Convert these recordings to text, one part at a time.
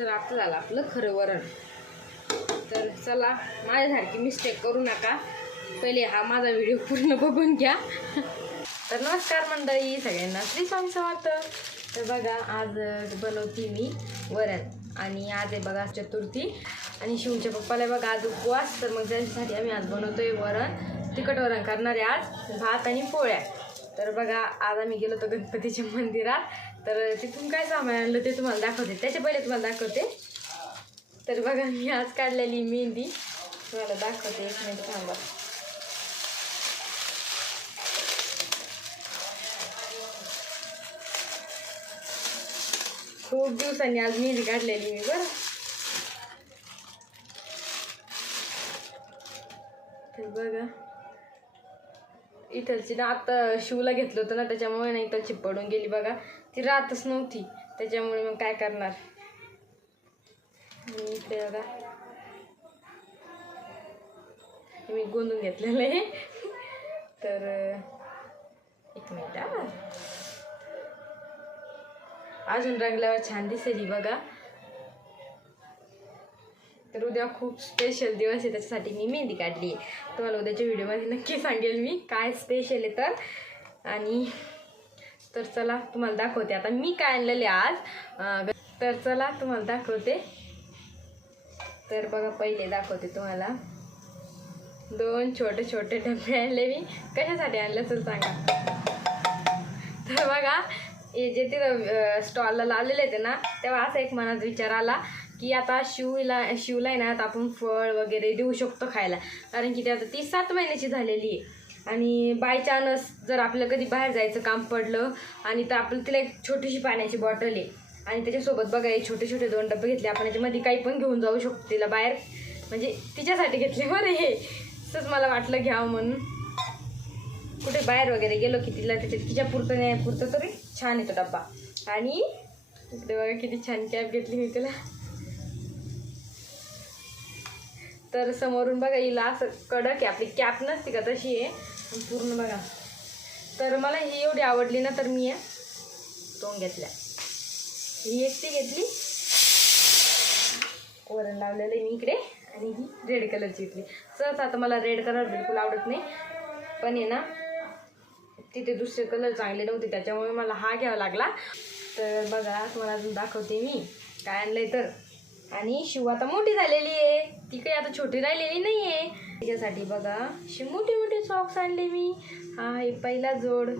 तर आता झालं आपलं खरं वरण. तर चला, माझ्यासारखी मिस्टेक करू नका, पहिले हा माझा व्हिडिओ पूर्ण बघून घ्या. तर नमस्कार मंडळी, सगळ्यांना श्री स्वामी समर्थ. तर बघा, आज बनवते मी वरण आणि आज आहे बघा चतुर्थी आणि शिवच्या पप्पाला बघा आज उपवास. तर मग त्याच्यासाठी आम्ही आज बनवतोय वरण, तिखट वरण करणार आहे आज, भात आणि पोळ्या. तर बघा, आज आम्ही गेलो होतो गणपतीच्या मंदिरात. तर तिथून काय सामान आणलं ते तुम्हाला दाखवते, त्याच्या पहिले तुम्हाला दाखवते. तर बघा, मी आज काढलेली मेहंदी तुम्हाला दाखवते, एक मिनिट थांबा. खूप दिवसांनी आज मेहंदी काढलेली मी बरं. तर बघा, इथलची ना आता शिवला घेतलं होतं ना, त्याच्यामुळे ना इथलची पडून गेली बघा, ती राहतच नव्हती, त्याच्यामुळे मग काय करणार. इकडे बघा मी गोंदून घेतलेलं आहे. तर एक मिनिट, अजून रंगल्यावर छान दिसेल बघा. तर उद्या खूप स्पेशल दिवस आहे, त्याच्यासाठी मी मेहंदी काढली आहे. तुम्हाला उद्याच्या व्हिडिओमध्ये नक्की सांगेल मी काय स्पेशल आहे तर. आणि तर चला तुम्हाला दाखवते आता मी काय आणलेले आज. तर चला तुम्हाला दाखवते. तर बघा, पहिले दाखवते तुम्हाला, 2 छोटे छोटे डबे आणले मी. कशासाठी आणलं तर सांगा. तर बघा, हे जे तिथं स्टॉलला लावलेले होते ना, तेव्हा असा एक मनात विचार आला की आता शिवला आहे ना, आता आपण फळ वगैरे देऊ शकतो खायला, कारण की ते आता ती 7 महिन्याची झालेली आहे. आणि बाय चान्स जर आपल्याला कधी बाहेर जायचं काम पडलं आणि तर आपलं तिला एक छोटीशी पाण्याची बॉटल आहे आणि त्याच्यासोबत बघा हे छोटे छोटे 2 डबे घेतले आपण, याच्यामध्ये काही पण घेऊन जाऊ शकतो तिला बाहेर, म्हणजे तिच्यासाठी घेतले बरं. हे तसंच मला वाटलं घ्यावं म्हणून. कुठे बाहेर वगैरे गेलो की तिला तिच्या पुरतं तरी छान येतो डब्बा. आणि इकडे बघा किती छान कॅप घेतली मी तिला. तर समोरून बघा हिला असं कडक आहे, आपली कॅप नसते का तशी आहे पूर्ण बघा. तर मला ही एवढी आवडली ना, तर मी 2 घेतल्या. ही एकटी घेतली, वरण लावलेलं आहे मी इकडे, आणि ही रेड कलरची घेतली. सहज आता मला रेड कलर बिलकुल आवडत नाही, पण आहे ना तिथे दुसरे कलर चांगले नव्हते, त्याच्यामुळे मला हा घ्यावा लागला. तर बघा, तुम्हाला अजून दाखवते मी काय आणलंय तर. आणि शिव आता मोठी झालेली आहे, ती काही आता छोटी राहिलेली नाही आहे. तिच्यासाठी बघा अशी मोठे मोठे सॉक्स आणले मी. हा आहे पहिला जोड,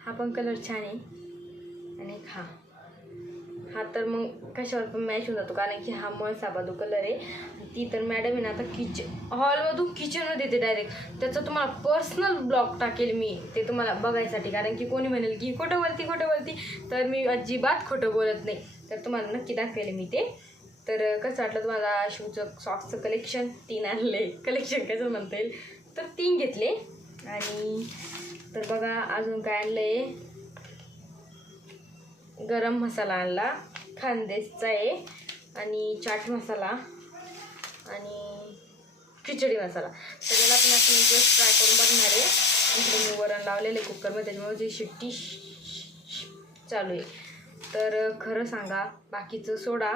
हा पण कलर छान आहे. आणि हा तर मग कशावर पण मॅच होऊन जातो, कारण की हा मळसाबादू कलर आहे. ती तर मॅडम आहे ना आता हॉलमधून किचनमध्ये येते डायरेक्ट. त्याचं तुम्हाला पर्सनल ब्लॉग टाकेल मी, ते तुम्हाला बघायसाठी, कारण की कोणी म्हणेल की खोटं बोलती, तर मी अजिबात खोटं बोलत नाही. तर तुम्हाला नक्की दाखवेल मी ते. तर कसं वाटलं तुम्हाला शिवचं सॉक्सचं कलेक्शन? 3 आणले, कलेक्शन कसं म्हणता येईल, तर 3 घेतले. आणि तर बघा अजून काय आणलंय, गरम मसाला आणला, खानदेशचा आहे, आणि चाट मसाला आणि खिचडी मसाला. तर त्याला पण आपण जस्ट ट्राय करून बघणार आहे. इकडे मी वरण लावलेलं आहे कुकरमध्ये, त्याच्यामुळे जी शिट्टी चालू आहे. तर खरं सांगा, बाकीचं सोडा,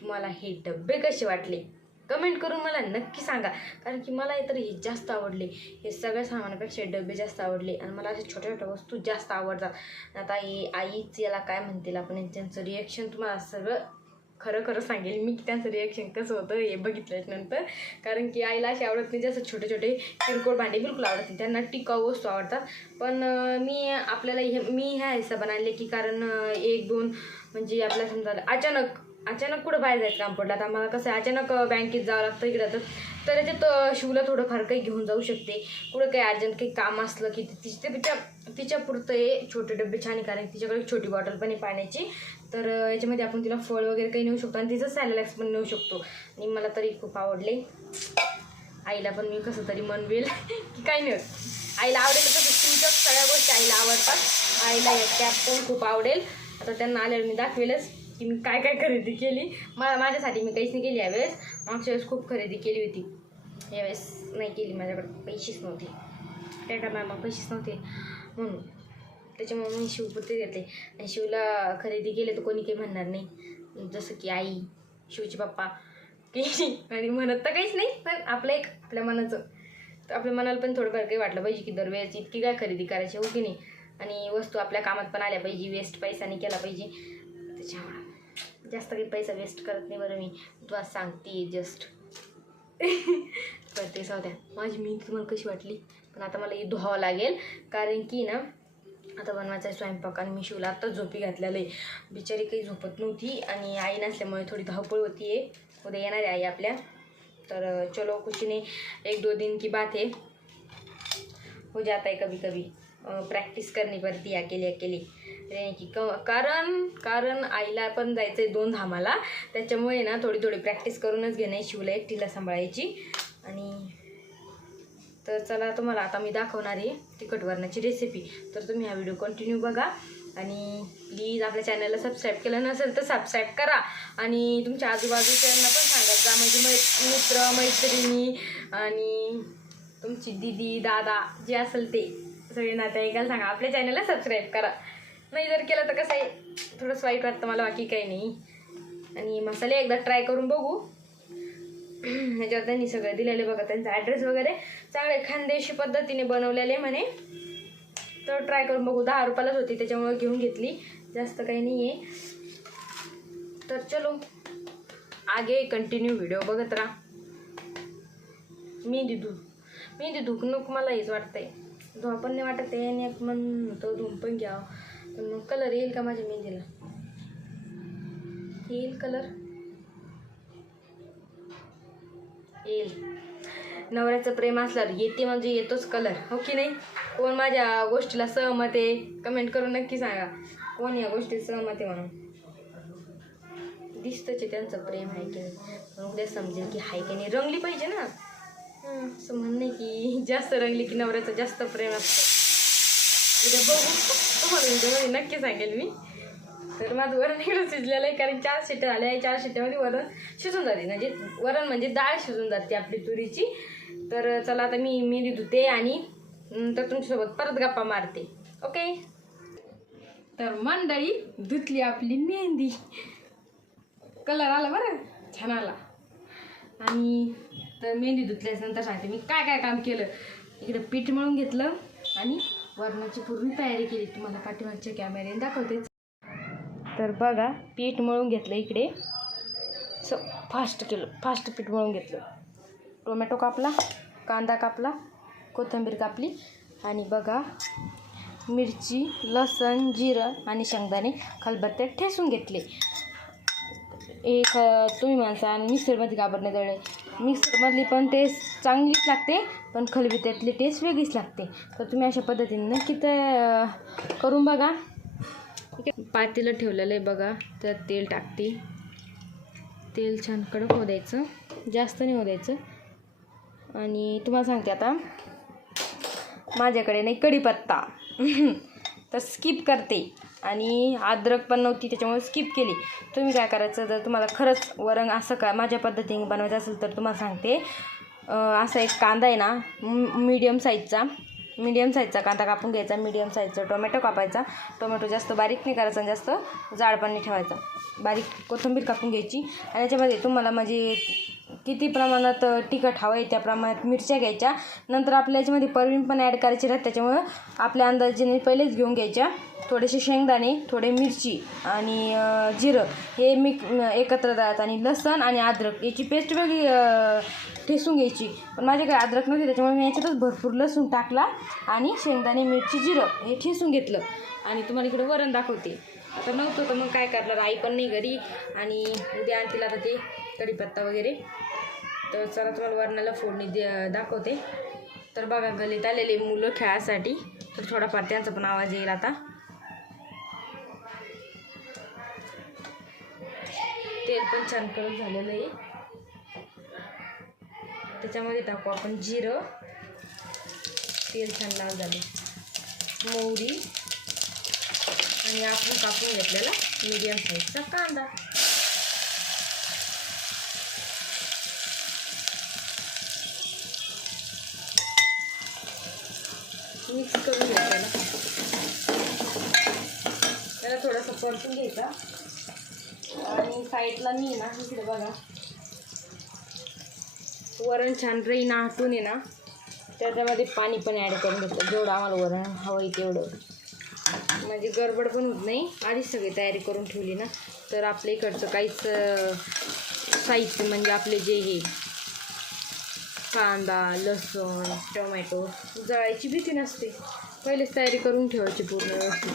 तुम्हाला हे डबे कसे वाटले कमेंट करून मला नक्की सांगा, कारण की मला तर हे जास्त आवडले. हे सगळ्या सामानापेक्षा डबे जास्त आवडले, आणि मला अशा छोट्या छोट्या वस्तू जास्त आवडतात. आता हे आईच याला काय म्हणतील आपण, त्यांचं रिॲक्शन तुम्हाला सगळं खरं सांगेल मी की त्यांचं रिॲक्शन कसं होतं हे बघितल्यानंतर. कारण की आईला असे आवडत नाही जसं छोटे छोटे किरकोळ भांडे बिलकुल आवडत नाही, त्यांना टिकाऊ वस्तू आवडतात. पण मी ह्या हिशोबाने आणले की कारण 1-2 म्हणजे आपल्याला समजा अचानक कुठं बाहेर जायचं काम पडलं, आता मला कसं आहे अचानक बँकेत जावं लागतं इकडं, तर याच्यात शिवला थोडंफार काही घेऊन जाऊ शकते. कुठं काही अर्जंट काही काम असलं की तिच्या पुरतं हे छोटे डबे छान आहे, कारण तिच्याकडे छोटी बॉटल पण आहे पाण्याची. तर याच्यामध्ये आपण तिला फळ वगैरे काही नेऊ शकतो, आणि तिचं सॅलॅक्स पण नेऊ शकतो. आणि मला तरी खूप आवडले. आईला पण मी कसं तरी म्हणवेल की काही नाही होत, आईला आवडेल तसं तुमच्या सगळ्या गोष्टी आईला आवडतात. आईला या कॅप पण खूप आवडेल. आता त्यांना आल्यावर मी दाखवेलच की मी काय काय खरेदी केली. माझ्यासाठी मी काहीच नाही केली यावेळेस, मागच्या वेळेस खूप खरेदी केली होती, यावेळेस नाही केली, माझ्याकडे पैसेच नव्हते. काय करणार, मग पैसेच नव्हते म्हणून. त्याच्यामुळे मी शिवपुरते घेतले. आणि शिवला खरेदी केले तर कोणी काही म्हणणार नाही, जसं की आई, शिवचे पप्पा की आणि म्हणत तर काहीच नाही, पण आपलं एक आपल्या मनाचं, तर आपल्या मनाला पण थोडंफार काही वाटलं पाहिजे की दरवेळेस इतकी काय खरेदी करायची, हो की नाही. आणि वस्तू आपल्या कामात पण आल्या पाहिजे, वेस्ट पैसा नाही केला पाहिजे. त्याच्यामुळं जास्त काही पैसा वेस्ट करत नाही बरं मी, तुला सांगते जस्ट. पण ते जाऊ द्या, माझी मेहंदी तुम्हाला कशी वाटली. पण आता मला हे धुवावं लागेल, कारण की ना आता बनवायचा आहे स्वयंपाक. आणि मी शिवला आत्ताच झोपी घातलेलं आहे, बिचारी काही झोपत नव्हती आणि आई नसल्यामुळे थोडी धावपळ होती आहे. उद्या येणार आहे आई आपल्या, तर चलो कुछ नहीं, 1-2 दिन की बात है, हो जाता है कभी कभी. प्रॅक्टिस करनी पडती अकेली रहने की, कारण आईला पण जायचं आहे 2 धामाला, त्याच्यामुळे ना थोडी प्रॅक्टिस करूनच घेणे, शिवला एकटीला सांभाळायची. आणि तर चला तुम्हाला आता मी दाखवणार आहे तिखट वरणाची रेसिपी, तर तुम्ही हा व्हिडिओ कंटिन्यू बघा. आणि प्लीज आपल्या चॅनलला सबस्क्राईब केलं नसेल तर सबस्क्राईब करा. आणि तुमच्या आजूबाजूच्यांना पण सांगत जा, म्हणजे मित्र मैत्रिणी आणि तुमची दीदी दादा जे असेल ते सगळे नातेवाईकाला सांगा आपल्या चॅनलला सबस्क्राईब करा. नाही जर केलं तर कसं आहे, थोडंसं वाईट वाटतं मला, बाकी काही नाही. आणि मसाले एकदा ट्राय करून बघू, ह्याच्यावर त्यांनी सगळं दिलेले बघा, त्यांचा ॲड्रेस वगैरे चांगले खानदेशी पद्धतीने बनवलेले म्हणे, तर ट्राय करून बघू. 10 रुपयालाच होती त्याच्यामुळे घेऊन घेतली, जास्त काही नाही आहे. तर चलो आगे कंटिन्यू व्हिडिओ बघत राहा. मेहंदी धुक नको मला हेच वाटतंय, धुवा पण नाही वाटत आहे आणि एक मन तो धुवून पण घ्यावं, पण मग कलर येईल का माझ्या मेहंदीला, येईल कलर येईल. नवऱ्याचं प्रेम असल्यावर येते म्हणजे येतोच कलर, हो की नाही. कोण माझ्या गोष्टीला सहमत आहे कमेंट करून नक्की सांगा, कोण या गोष्टीत सहमत आहे म्हणून. दिसतंच आहे त्यांचं प्रेम आहे की नाही, पण उद्या समजेल की हाय की नाही. रंगली पाहिजे ना, असं म्हणणे की जास्त रंगली की नवऱ्याचं जास्त प्रेम असतं. उद्या बघू, तुम्हाला व्हिडिओमध्ये नक्की सांगेल मी. तर माझं वरण इकडं शिजलेलं आहे, कारण 4 शिट्ट्या झाल्या आहे. 4 शिट्ट्यामध्ये वरण शिजून जाते, म्हणजे वरण म्हणजे डाळ शिजून जाते आपली तुरीची. तर चला आता मी मेहंदी धुते आणि नंतर तुमच्यासोबत परत गप्पा मारते, ओके. तर मंडळी धुतली आपली मेहंदी, कलर आला बरं, छान आला. आणि तर मेहंदी धुतल्यानंतर सांगते मी काय काय काम केलं. इकडे पीठ मळून घेतलं आणि वरणाची पूर्ण तयारी केली, तुम्हाला पाठीमागच्या कॅमेऱ्याने दाखवते. तर बघा पीठ मळून घेतलं इकडे, फास्ट पीठ मळून घेतलं. टोमॅटो कापला, कांदा कापला, कोथिंबीर कापली आणि बघा मिरची, लसण, जिरं आणि शेंगदाणे खलबत्त्यात ठेसून घेतले. एक तुम्ही माणसा आणि मिक्सरमध्ये कापडणे दळे, मिक्सरमधली पण टेस्ट चांगलीच लागते, पण खलबत्त्यातली टेस्ट वेगळीच लागते. तर तुम्ही अशा पद्धतीने नक्की तर करून बघा. पातेलं ठेवलेलं आहे बघा, त्यात तेल टाकते. तेल छान कडक होऊ द्यायचं, जास्त नाही होऊ द्यायचं. आणि तुम्हाला सांगते आता माझ्याकडे नाही कढीपत्ता, तर स्किप करते. आणि अद्रक पण नव्हती त्याच्यामुळे स्किप केली. तुम्ही काय करायचं, जर तुम्हाला खरंच वरण असं का माझ्या पद्धतीने बनवायचं असेल तर तुम्हाला सांगते, असा एक कांदा आहे ना, मीडियम साईजचा कांदा कापून घ्यायचा, मीडियम साईजचा टोमॅटो कापायचा. टोमॅटो जास्त बारीक नाही करायचा आणि जास्त जाड पण नाही ठेवायचा. बारीक कोथिंबीर कापून घ्यायची आणि याच्यामध्ये तुम्हाला म्हणजे किती प्रमाणात तिखट हवं आहे त्या प्रमाणात मिरच्या घ्यायच्या. नंतर आपल्या याच्यामध्ये परवीन पण ॲड करायची राहते, त्याच्यामुळं आपल्या अंदाजाने पहिलेच घेऊन घ्यायच्या. थोडेसे शेंगदाणे, थोडे मिरची आणि जिरं हे एकत्र दळायचं. आणि लसण आणि अद्रक याची पेस्ट वेगळी ठेसून घ्यायची, पण माझ्याकडे अद्रक नव्हती त्याच्यामुळे मी याच्यातच भरपूर लसूण टाकला आणि शेंगदाणे, मिरची, जिरं हे ठेसून घेतलं. आणि तुम्हाला इकडे वरण दाखवते. आता नव्हतं तर मग काय करणार, आई पण नाही घरी आणि उद्या आणतील आता ते कढीपत्ता वगैरे. तर चला तुम्हाला वरणाला फोडणी दाखवते. तर बघा गलीत आलेले मुलं खेळासाठी, तर थोडाफार त्यांचा पण आवाज येईल आता. तेल पण छान कडक झालेलं आहे, त्याच्यामध्ये टाकू आपण जिरं. तेल छान लाल झाले, मोहरी आणि आपण कापून घेतलेला मीडियम साईजचा कांदा. मिक्स करून घेतलेला. त्याला थोडंसं परतून घ्यायचं. आणि साईडला मी ना इकडे बघा वरण छान रईनं आटून आहे ना त्याच्यामध्ये पाणी पण ॲड करून घेतलं जेवढं आम्हाला वरण हवं आहे तेवढं, म्हणजे गडबड पण होत नाही. आधीच सगळी तयारी करून ठेवली ना तर आपल्या इकडचं काहीच साहित्य म्हणजे आपले जे हे कांदा लसूण टोमॅटो जळायची भीती नसते, पहिलेच तयारी करून ठेवायची पूर्ण व्यवस्थित.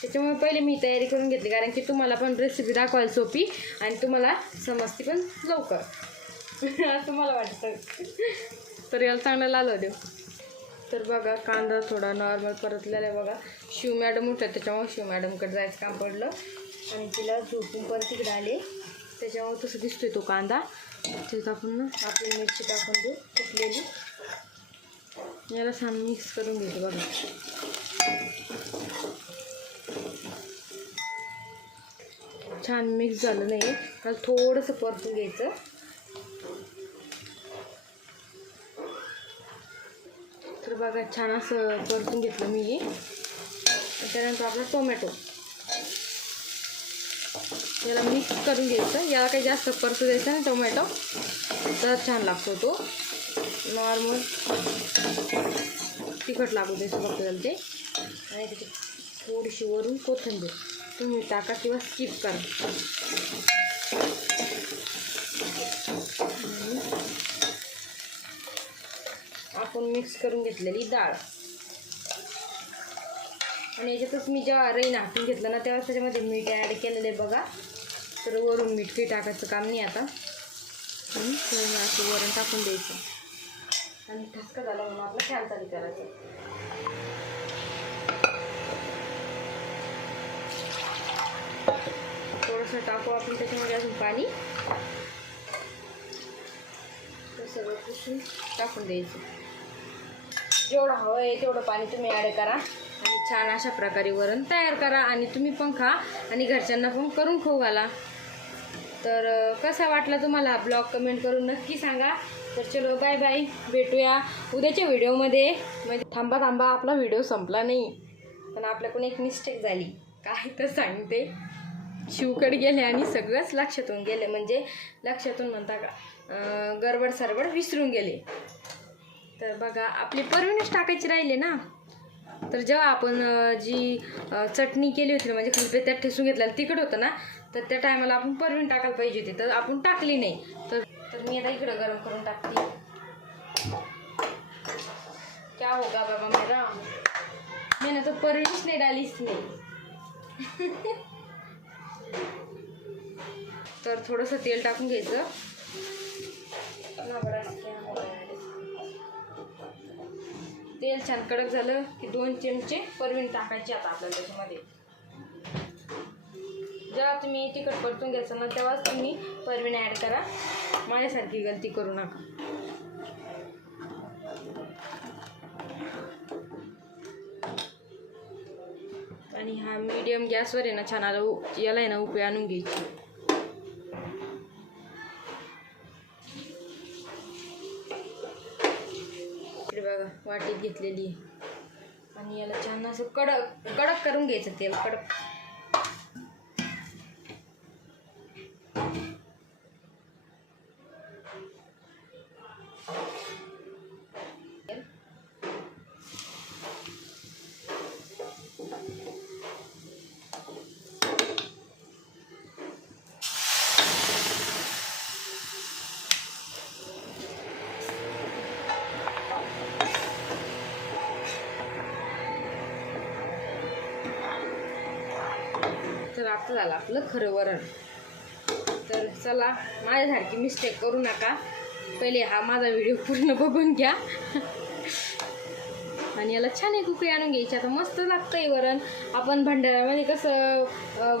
त्याच्यामुळे पहिले मी तयारी करून घेतली कारण की तुम्हाला पण रेसिपी दाखवायला सोपी आणि तुम्हाला समजते पण लवकर असं मला वाटतं. तर याला चांगलं लाल देऊ. तर बघा कांदा थोडा नॉर्मल परतलेला आहे बघा. शिव मॅडम उठत त्याच्यामुळे शिव मॅडमकडे जायचं काम पडलं आणि तिला झोपून पण तिकडे आले त्याच्यामुळे तसं दिसतोय तो कांदा. त्यात आपण ना आपली मिरची टाकून देऊ फुटलेली. याला छान मिक्स करून घेतो बघा. छान मिक्स झालं नाही त्याला थोडंसं परतून घ्यायचं. तर बघा छान असं परतून घेतलं मी. त्यानंतर आपला टोमॅटो याला मिक्स करून घ्यायचं. याला काही जास्त परतू द्यायचं नाही टोमॅटो तर छान लागतो तो. नॉर्मल तिखट लागू द्यायचं फक्त त्याला ते. आणि त्याची थोडीशी वरून कोथिंबीर तुम्ही टाका किंवा स्किप करा. आपण मिक्स करून घेतलेली डाळ आणि याच्यातच मी जेव्हा रईनं आटून घेतलं ना तेव्हा त्याच्यामध्ये मीठ ॲड केलेलं आहे बघा. तर वरून मीठ काही टाकायचं काम नाही आता. असं वरण टाकून द्यायचं आणि ठसका झाला म्हणून आपलं फॅन चालू करायचं. थोडंसं टाकू आपण त्याच्यामध्ये अजून पाणी. तर सगळं पुसून टाकून द्यायचं. जेवढं हवं आहे तेवढं पाणी तुम्ही ॲड करा आणि छान अशा प्रकारे वरण तयार करा आणि तुम्ही पण खा आणि घरच्यांना पण करून खाऊ घाला. तर कसा वाटला तुम्हाला ब्लॉग कमेंट करून नक्की सांगा. तर चलो बाय बाय, भेटूया उद्याच्या व्हिडिओमध्ये. म्हणजे थांबा आपला व्हिडिओ संपला नाही पण आपल्याकडून एक मिस्टेक झाली. काय तर सांगते, शिवकडे गेले आणि सगळंच लक्षातून गेले. म्हणजे लक्षातून म्हणता का गडबड सरबड विसरून गेले. तर बघा आपली परवणीच टाकायची राहिले ना. तर जेव्हा आपण जी चटणी केली होती म्हणजे खलबे त्यात ठेसून घेतलेलं तिखट होतं ना तर त्या टायमाला आपण परवीण टाकायला पाहिजे होती तर आपण टाकली नाही. तर मी आता इकडं गरम करून टाकते. क्या होगा बाबा मेरा, मैंने तो परवीणच नाही डाली इसमें. तर थोडंसं तेल टाकून घ्यायचं. तेल छान कडक झालं की 2 चमचे परवीण टाकायचे आता आपल्याला त्याच्यामध्ये. जेव्हा तुम्ही तिखट परतून घ्यायचं ना तेव्हाच तुम्ही परवीण ॲड करा. माझ्यासारखी गलती करू नका. आणि हा मीडियम गॅसवर आहे ना छान याला आहे ना उकळी आणून घ्यायची. बघा वाटीत घेतलेली आणि याला छान असं कडक करून घ्यायचं तेल कडक. तर आता झालं आपलं खरं वरण. तर चला माझ्यासारखी मिस्टेक करू नका. पहिले हा माझा व्हिडिओ पूर्ण बघून घ्या आणि याला छान एक उकळी आणून घ्यायची. आता मस्त लागतंय वरण. आपण भंडाऱ्यामध्ये कसं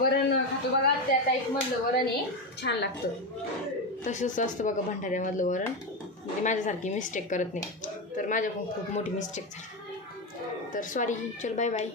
वरण खातो बघा त्या टाईपमधलं वरण आहे, छान लागतं. तसंच असतं बघा भंडाऱ्यामधलं वरण. म्हणजे माझ्यासारखी मिस्टेक करत नाही. तर माझ्याकडून खूप मोठी मिस्टेक झाली तर सॉरी. चल बाय बाय.